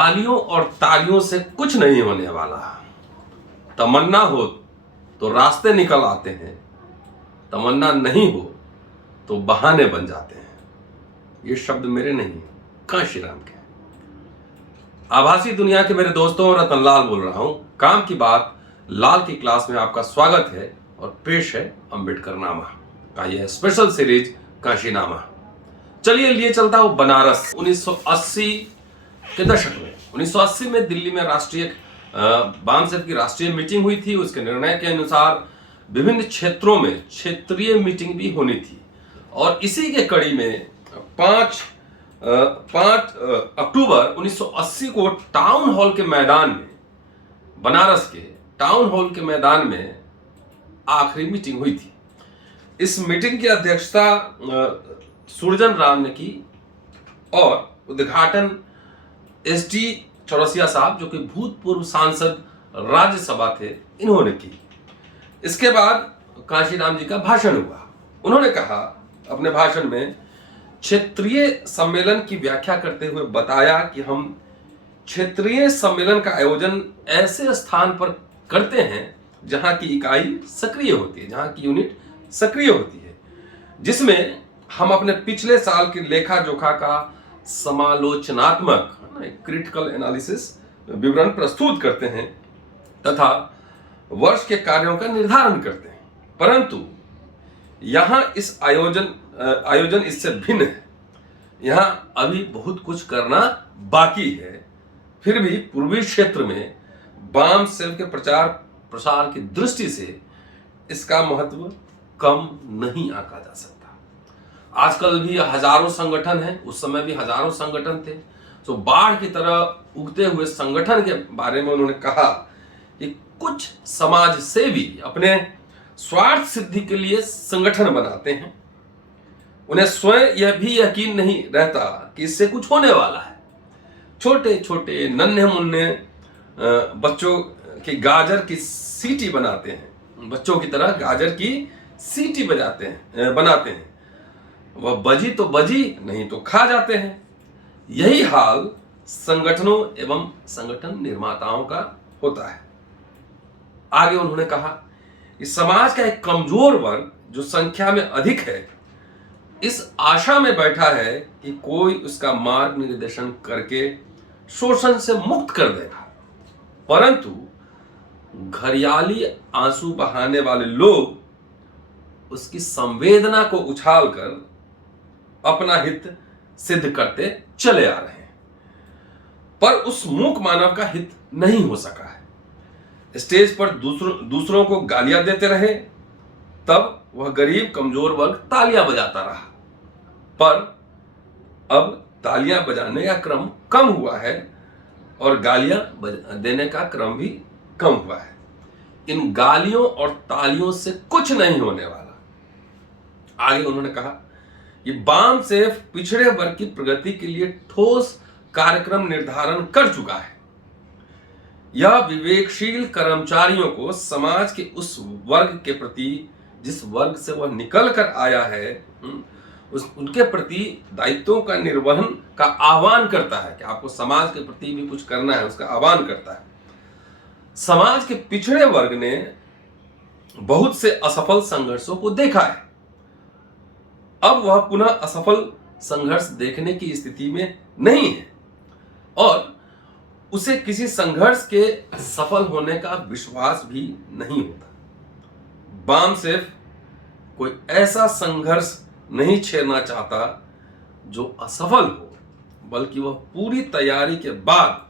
गालियों और तालियों से कुछ नहीं होने वाला। तमन्ना हो तो रास्ते निकल आते हैं, तमन्ना नहीं हो तो बहाने बन जाते हैं। ये शब्द मेरे नहीं, कांशीराम के। आभासी दुनिया के मेरे दोस्तों, रतनलाल बोल रहा हूं। काम की बात लाल की क्लास में आपका स्वागत है और पेश है अंबेडकर नामा का यह स्पेशल सीरीज कांशीनामा। चलिए लिए चलता हूं बनारस। 1980 के दशक में 1980 में दिल्ली में राष्ट्रीय बामसेफ की राष्ट्रीय मीटिंग हुई थी। उसके निर्णय के अनुसार विभिन्न क्षेत्रों में क्षेत्रीय मीटिंग भी होनी थी और इसी के कड़ी में 5 अक्टूबर 1980 को टाउन हॉल के मैदान में, बनारस के टाउन हॉल के मैदान में आखिरी मीटिंग हुई थी। इस मीटिंग की अध्यक्षता सुरजन राम ने की और उद्घाटन एसडी चौरसिया साहब, जो कि भूतपूर्व सांसद राज्यसभा थे, इन्होंने की। इसके बाद कांशीराम जी का भाषण हुआ। उन्होंने कहा अपने भाषण में, क्षेत्रीय सम्मेलन की व्याख्या करते हुए बताया कि हम क्षेत्रीय सम्मेलन का आयोजन ऐसे स्थान पर करते हैं जहां की इकाई सक्रिय होती है, जहां की यूनिट सक्रिय होती है, जिसमें हम अपने पिछले साल की लेखा जोखा का समालोचनात्मक क्रिटिकल एनालिसिस विवरण प्रस्तुत करते हैं तथा वर्ष के कार्यों का निर्धारण करते हैं। परंतु यहां इस आयोजन इससे भिन्न है। यहां अभी बहुत कुछ करना बाकी है। फिर भी पूर्वी क्षेत्र में बामसेफ के प्रचार प्रसार की दृष्टि से इसका महत्व कम नहीं आंका जा सकता। आजकल भी हजारों संगठन हैं, उस समय भी हजारों संगठन थे। तो बाढ़ की तरह उगते हुए संगठन के बारे में उन्होंने कहा कि कुछ समाज सेवी अपने स्वार्थ सिद्धि के लिए संगठन बनाते हैं। उन्हें स्वयं यह भी यकीन नहीं रहता कि इससे कुछ होने वाला है। छोटे छोटे नन्हे मुन्ने बच्चों की गाजर की सीटी बनाते हैं, बच्चों की तरह गाजर की सीटी बनाते हैं। वह बजी तो बजी, नहीं तो खा जाते हैं। यही हाल संगठनों एवं संगठन निर्माताओं का होता है। आगे उन्होंने कहा कि समाज का एक कमजोर वर्ग जो संख्या में अधिक है, इस आशा में बैठा है कि कोई उसका मार्ग निर्देशन करके शोषण से मुक्त कर देगा, परंतु घरियाली आंसू बहाने वाले लोग उसकी संवेदना को उछालकर अपना हित सिद्ध करते चले आ रहे हैं, पर उस मूक मानव का हित नहीं हो सका है। स्टेज पर दूसरों को गालियां देते रहे, तब वह गरीब कमजोर वर्ग तालियां बजाता रहा, पर अब तालियां बजाने का क्रम कम हुआ है और गालियां देने का क्रम भी कम हुआ है। इन गालियों और तालियों से कुछ नहीं होने वाला। आगे उन्होंने कहा कि बामसेफ पिछड़े वर्ग की प्रगति के लिए ठोस कार्यक्रम निर्धारण कर चुका है। यह विवेकशील कर्मचारियों को समाज के उस वर्ग के प्रति, जिस वर्ग से वह निकल कर आया है, उनके प्रति दायित्वों का निर्वहन का आह्वान करता है कि आपको समाज के प्रति भी कुछ करना है, उसका आह्वान करता है। समाज के पिछड़े वर्ग ने बहुत से असफल संघर्षों को देखा है। अब वह पुनः असफल संघर्ष देखने की स्थिति में नहीं है और उसे किसी संघर्ष के सफल होने का विश्वास भी नहीं होता। बामसेफ कोई ऐसा संघर्ष नहीं छेड़ना चाहता जो असफल हो, बल्कि वह पूरी तैयारी के बाद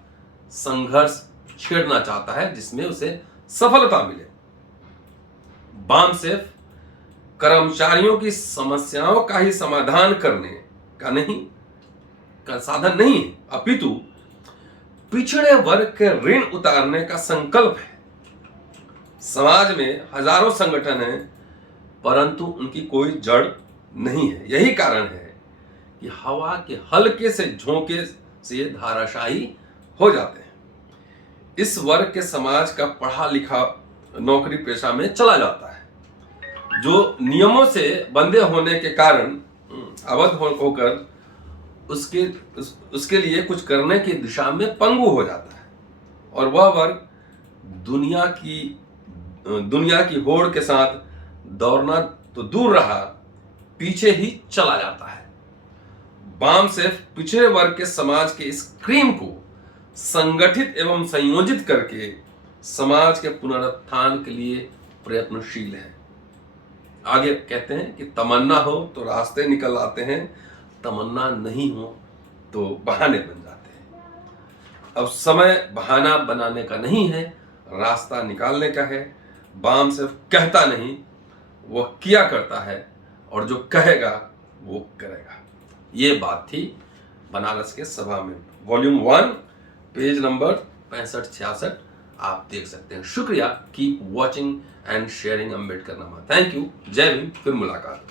संघर्ष छेड़ना चाहता है जिसमें उसे सफलता मिले। बामसेफ कर्मचारियों की समस्याओं का ही समाधान करने का साधन नहीं है, अपितु पिछड़े वर्ग के ऋण उतारने का संकल्प है। समाज में हजारों संगठन हैं, परंतु उनकी कोई जड़ नहीं है। यही कारण है कि हवा के हल्के से झोंके से ये धाराशाही हो जाते हैं। इस वर्ग के समाज का पढ़ा लिखा नौकरी पेशा में चला जाता है, जो नियमों से बंधे होने के कारण अवध होकर उसके लिए कुछ करने की दिशा में पंगु हो जाता है और वह वर्ग दुनिया की होड़ के साथ दौड़ना तो दूर रहा, पीछे ही चला जाता है। वाम सिर्फ पिछड़े वर्ग के समाज के इस क्रीम को संगठित एवं संयोजित करके समाज के पुनरुत्थान के लिए प्रयत्नशील है। आगे कहते हैं कि तमन्ना हो तो रास्ते निकल आते हैं, तमन्ना नहीं हो तो बहाने बन जाते हैं। अब समय बहाना बनाने का नहीं है, रास्ता निकालने का है। वाम सिर्फ कहता नहीं, वह किया करता है और जो कहेगा वो करेगा। ये बात थी बनारस के सभा में, वॉल्यूम 1 पेज नंबर 65-66 आप देख सकते हैं। शुक्रिया। Keep watching and sharing Ambedkarnama. Thank you. जय भीम। फिर मुलाकात।